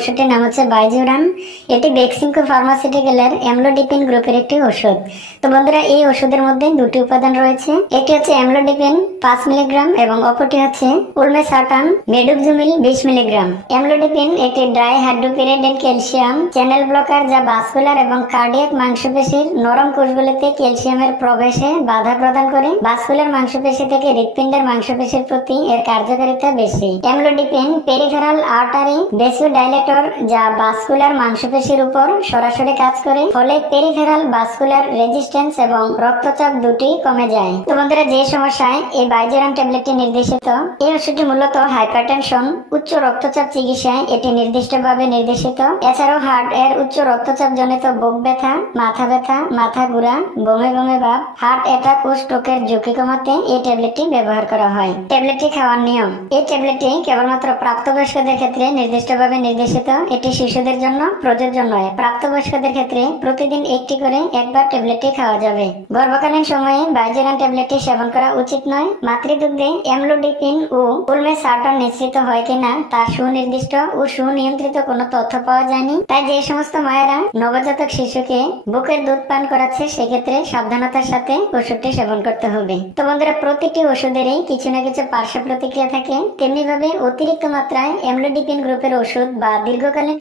ওষুধটির নাম হচ্ছে বাইজুরাম। এটি বেক্সিমকো ফার্মাসিউটিক্যালের অ্যামলোডিপিন গ্রুপের একটি ওষুধ। তো বন্ধুরা, এই ওষুধের মধ্যে দুটি উপাদান রয়েছে। একটি হচ্ছে অ্যামলোডিপিন 5 মিলিগ্রাম এবং অপরটি হচ্ছে উলমেসার্টান মেডোক্সিমিল 20 মিলিগ্রাম। অ্যামলোডিপিন একটি ড্রাই হাইড্রোপিরিডেন ক্যালসিয়াম চ্যানেল ব্লকার, যা ভাস্কুলার এবং কার্ডিয়াক মাংসপেশির নরম কোষগুলিতে ক্যালসিয়ামের প্রবেশে বাধা প্রদান করে। ভাস্কুলার মাংসপেশি থেকে হৃৎপিণ্ডের মাংসপেশির প্রতি এর কার্যকারিতা বেশি। অ্যামলোডিপিন পেরিফেরাল আর্টারি ভেসোডাইলেটর, যা ভাস্কুলার মাংসপেশির উপর সরাসরি কাজ করে, ফলে পেরিফেরাল ভাস্কুলার রেজিস্ট্যান্স এবং রক্তচাপ দুটি কমে যায়। তো বন্ধুরা, যে সমস্যায় এই বাইজুরাম ট্যাবলেটটি নির্দেশিত, এই ওষুধটি মূলত হাইপারটেনশন, উচ্চ রক্তচাপ চিকিৎসায় এটি নির্দিষ্টভাবে নির্দেশিত। এছাড়াও হার্ট এর উচ্চ রক্তচাপ জনিত বুক ব্যথা, মাথা ঘুরা, বমি বমি ভাব, হার্ট অ্যাটাক ও স্ট্রোকের ঝুঁকি কমাতে এই ট্যাবলেটটি ব্যবহার করা হয়। ট্যাবলেটটি খাওয়ার নিয়ম: এই ট্যাবলেটটি কেবলমাত্র প্রাপ্তবয়স্কদের ক্ষেত্রে নির্দিষ্টভাবে নির্দেশিত। এটি শিশুদের জন্য প্রযোজ্য নয়। প্রাপ্তবয়স্কদের ক্ষেত্রে প্রতিদিন একটি করে একবার ট্যাবলেটটি খাওয়া যাবে। গর্ভকালীন সময়ে বাইজুরাম ট্যাবলেটটি সেবন করা উচিত নয়। মাতৃদুগ্ধে অ্যামলোডিপিন ও উলমেসার্টান নিঃসৃত হয় কিনা তার সুনির্দিষ্ট ও সুনিয়ন্ত্রিত কোনো তথ্য পাওয়া যায়নি। তাই যে সমস্ত মায়েরা নবজাতক শিশুকে বুকের দুধ পান করাচ্ছে, সেক্ষেত্রে সাবধানতার সাথে ওষুধটি সেবন করতে হবে। তো বন্ধুরা, প্রতিটি ওষুধেরই কিছু না কিছু পার্শ্ব প্রতিক্রিয়া থাকে। তেমনি ভাবে অতিরিক্ত মাত্রায় অ্যামলোডিপিন গ্রুপের ওষুধ বা দীর্ঘকালীন